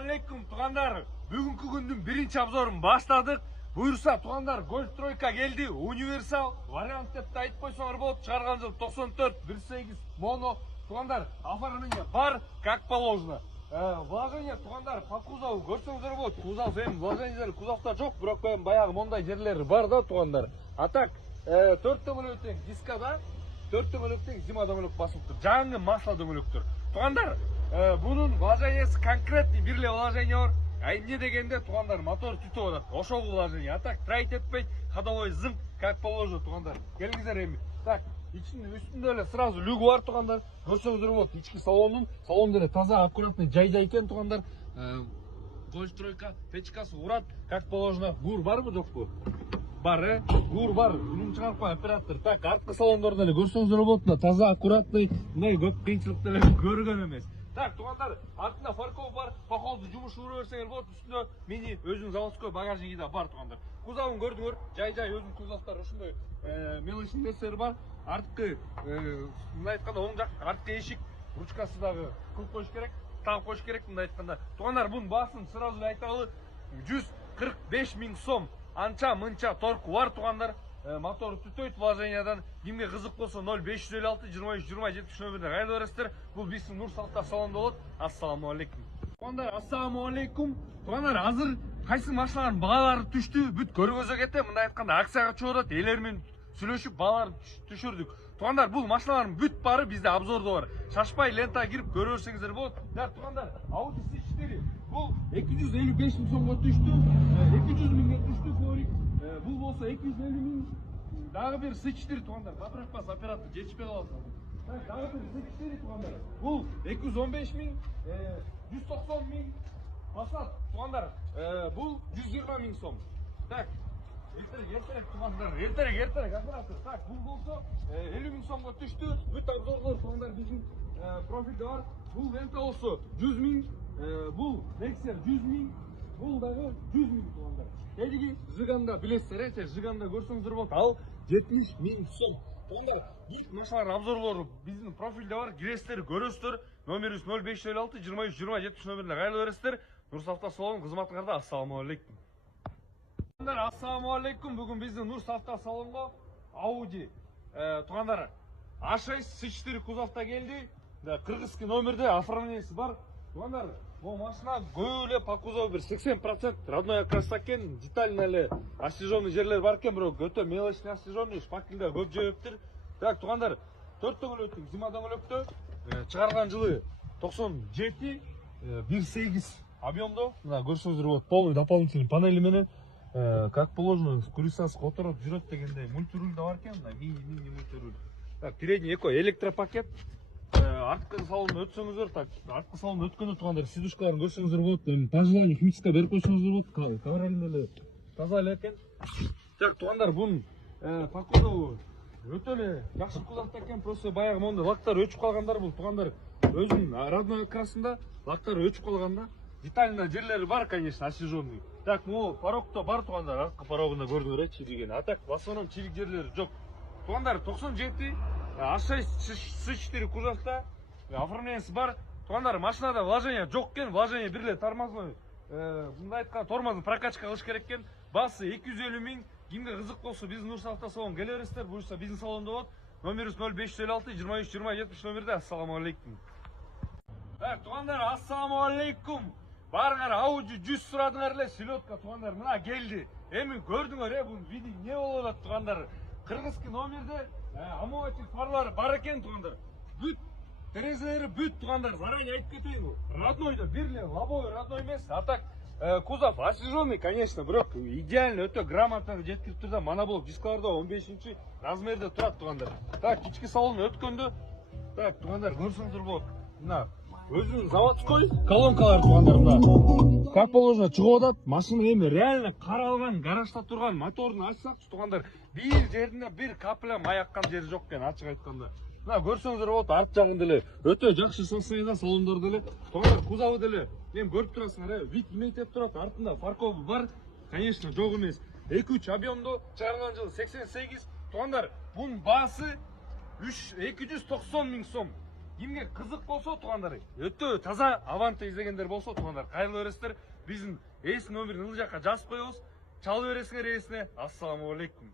Ассалаумағалейкум туғандар. Бүгінгі күндің бірінші обзорын баштадық. Бұйырса туғандар, Golf тройка келді. Универсал вариант деп айтып қойсаңар болады. Шығарған жыл 94 1.8 моно. Туғандар, оформление бар, как положено. Вложение туғандар по кузову көрсеңіздер болады. Кузов эми вложениелер кузовта жоқ, бирок эми баягы мондай жерлери бар да туғандар. А так 4 дөңгөлөктен дискада 4 дөңгөлөктен зима дөңгөлөк басылып тұр. Жаңы масло дөңгөлөктөр. Туғандар, bunun вложениесі конкретный бирле вложение бар. Эмне дегенде туғандар мотор түтүп атат. Ошол вложение. А так трайт этпейт, ходовой зым как положено туғандар. Келиңиздер эми. Так, ичинин үстүндө эле сразу люгу бар туғандар. Көрсөңүздөр болот. Ички салон деле таза, аккуратный, жай-жай экен туғандар. Golf тройка печкасы урат, как положено. Гур барбы жокпу? Бар, гур бар. Үнүн чыгарып кой оператор. Так, арткы салондордо эле көрсөңүздөр болот. Таза, аккуратный, мындай көп кыйынчылыкты эле көргөн эмес. Так, туғандар, артында фарков бар, походу жұмыс ура берсеңер болады, үстінде мини өзінің заводской багажнигі да бар туғандар. Кузовын көрдіңдер, жай-жай өзінің кузовтары ушундай мелочный нәрселер бар. Артқы, мындай айтканда оң жақ артқы эшик, ручкасы дагы кылып коюш керек, тагып коюш керек мындай айтканда. Туғандар, бунун баасын сразу эле айталы 145 000 сом, анча-мынча торку бар туғандар. Мотор түтөйт вложениядан. Кимге кызык болсо 0556 23 20 нөміріне кайрылып бересиздер. Бул биздин Нур Сафта салонда болот. Ассаламуалейкум. Туғандар, ассаламуалейкум. Туғандар, азыр кайсы машиналардын баалары түштү, бүт көргөзө кетти. Мындай айтканда акцияга чыгып атат. Элер менен сүйлөшүп бааларды түшүрдүк. Туғандар, бул машиналардын бүт бары бизде обзордо бар. Шашпай лентага кирип көрө берсеңиздер болот. Туғандар, Audi C4 бул 255 000 сомго түштү. 200 000ге түштү форик. Бул болсо 250 000. Дагы бир C4 туғандар. Бапырак бас оператор жетишпей калат. Дагы бир C4 туғандар. Бул 215 000, 190 000. Passat туғандар. Бул 120 000 сом. Так, ертерек туғандар. Ертерек оператор. Так, бул болсо 50 000 сомго түштү. Бүт обзорлор туғандар биздин профилде бар. Бул лента болсо 100 000, бул Nexer 100 000, бул дагы 100 000 туғандар. Кәдеги жиганда билесиздер, жиганда көрсөңүздөр болот. Ал 70 000 сом. Туғандар, бүт машиналар обзорлору биздин профилде бар. Киресиздер, көрөсүздөр. Номерибиз 0556 23 20 нөмүрүнө кайрылып бересиздер. Нур Сафта салон кызматыңарда. Ассаламуалейкум. Туғандар, ассаламуалейкум. Бүгүн биздин Нур Сафта салонго Audi туғандар A6 C4 кузовта келди. Кыргызский номерде оформлениеси бар. Туғандар, бұл машина көйле по кузову бір 80% родной окраста кен, детально эле освеженный жерлер бар кен, бирок өтө мелочный освеженный, шпакльда көп жебептир. Так, туғандар, 4 дөңгөлөктүн зима дөңгөлөктө чыгарган жылы 97 1.8 объемдо. Мына көрсөңүздөр болот, полный дополнительный панели менен, как положено, колесасы которуп жүрөт дегендей мультируль да бар кен, мини мультируль. Так, передний эко электропакет. Артқы салонды өтсөңүздөр, так, артқы салонды өткөндө туғандар сидушкаларын көрсөңүздөр болот. По желанию химическа берип койсоңуздар болот. Ковролин эле таза эле экен. Так, туғандар, бунун по кузову өтө эле жакшы кузовта экен. Просто баягы мондай лактары өчүп калгандар бул туғандар өзүнүн родной окрасында лактары өчүп калганда. Детально жерлери бар, конечно, освеженный. Так, могу порогто бар туғандар, артқы порогунда көрдүңөр чиригени. А так, в основном чирик жерлери жок. Туғандар, 97 A6 C4 кузовта оформлениеси бар. Туғандар, машинада вложение жоқ кен, вложение бирле тормозной. Мындай айтканда тормозун прокачка кылыш керек кен. Басы 250 000. Кимге кызык болсо биздин Нур Сафта салон келе бересиздер. Буюрса биздин салондо болот. Номерибиз 0556 23 20 нөмүрдө. Ассаламуалейкум. Так, туғандар, ассаламуалейкум. Барыңар Audi 100 сурадыңар эле, селедка туғандар мына келди. Эми көрдүңөр, бул видео эмне болуп атат туғандар. Кыргызский номерде омователь фарлары бар экен туғандар. Бүт терезелери бүт туғандар. Заранее айтып кетейин, роднойдо бирле лобовой родной эмес. А так кузов освеженный, конечно, бирок идеально өтө грамотно жеткирип турда. Моноблок дискаларда 15 размерде турат туғандар. Так, ички салон өткөндө. Так, туғандар, көрсөңүздөр болот. Мына өзүнүн заводской колонкалар туғандар мында. Как положено чыгып атат. Машина эми реально каралган, гаражда турган моторун ачсак туғандар, бир жерине бир капля маяккан жери жок экен, ачык айтканда. Мына көрсөңүздөр болот, арт жагында эле өтө жакшы состояниеда, салондордо эле. Туғандар, кузову деле эми көрүп турасыңар, вид имейтеп турат, артында фарков бар, конечно, жок эмес. 2-3 объемдо чыгарган жылы 88. Туғандар, бунун баасы 290 000 сом. кимге кызык болсо туугандар, өтө таза Аванта издегендер болсо туугандар, кайрылып бересиздер. Биздин эс номерин ыл жакка жазып коебуз. Чалып бересиңер эсине. Ассаламу алейкум.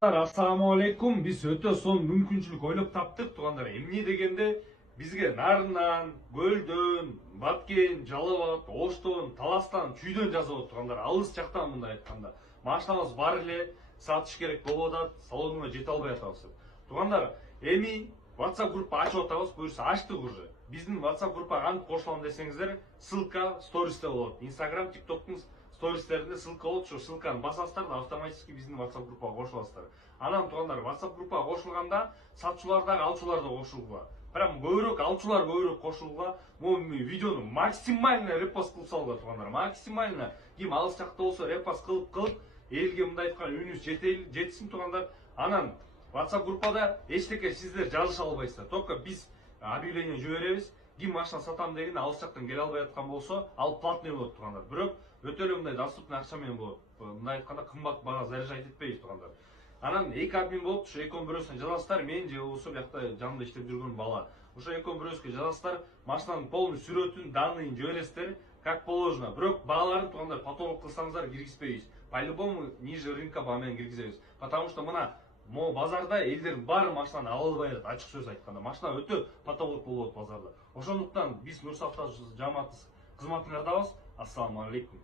Ассаламу алейкум. Биз өтө сонун мүмкүнчүлүк ойлоп таптык туугандар. Эмне дегенде бизге Нарындан, Көлдөн, Баткен, Жалал Абад, Оштон, Таластан, Чүйдөн жазып туугандар. Алыс жактан мындай айтканда. Машинабыз бар эле, сатыш керек болуп атат, салонуна жете албай атабыз. Туугандар, эми WhatsApp группа ачып атабыз, буюрса ачтык уже. Биздин WhatsApp группага кантип кошулам десеңиздер, ссылка стористе болот. Instagram, TikToктун стористеринде ссылка болот, ошо ссылканы басасыздар да автоматически биздин WhatsApp группага кошуласыздар. Анан туугандар, WhatsApp группага кошулганда сатчулар дагы алчулар да кошулгула. Прям көбүрөөк алчулар көбүрөөк кошулгула. Могу видеону максимально репост кылып салгыла туугандар. Максимально ким алыс жакта болсо репост кылып элге мындай айткан үнүбүз жетсин туугандар. Анан WhatsApp группада эчтеке сиздер жазыша албайсыздар. Только биз объявление жиберебиз. Ким машина сатам деген алыс жактан келе албай аткан болсо, ал платный болот туугандар. Бирок өтө эле мындай доступный акча менен болот. Мындай айтканда кымбат бага заряжать этпейбиз туугандар. Анан эки админ болуп, ошо экөөнүн бирөөсүнө жазасыздар. Мен же болбосо биякта жанымда иштеп жүргөн бала. Ошо экөөнүн бирөөсүгө жазасыздар. Машинанын полный сүрөтүн, данныйын жибересиздер. Как положено. Бирок бааларын туугандар потолок кылсаңыздар киргизбейбиз. По-любому ниже рынка баа менен киргизебиз. Потому что мына могу базарда элдердин баары машинаны ала албай атат, ачык сөз айтканда. Машина өтө потолок болуп атат базарда. Ошондуктан биз Нурсавто жамааты кызматыңардабыз. Ассаламу алейкум.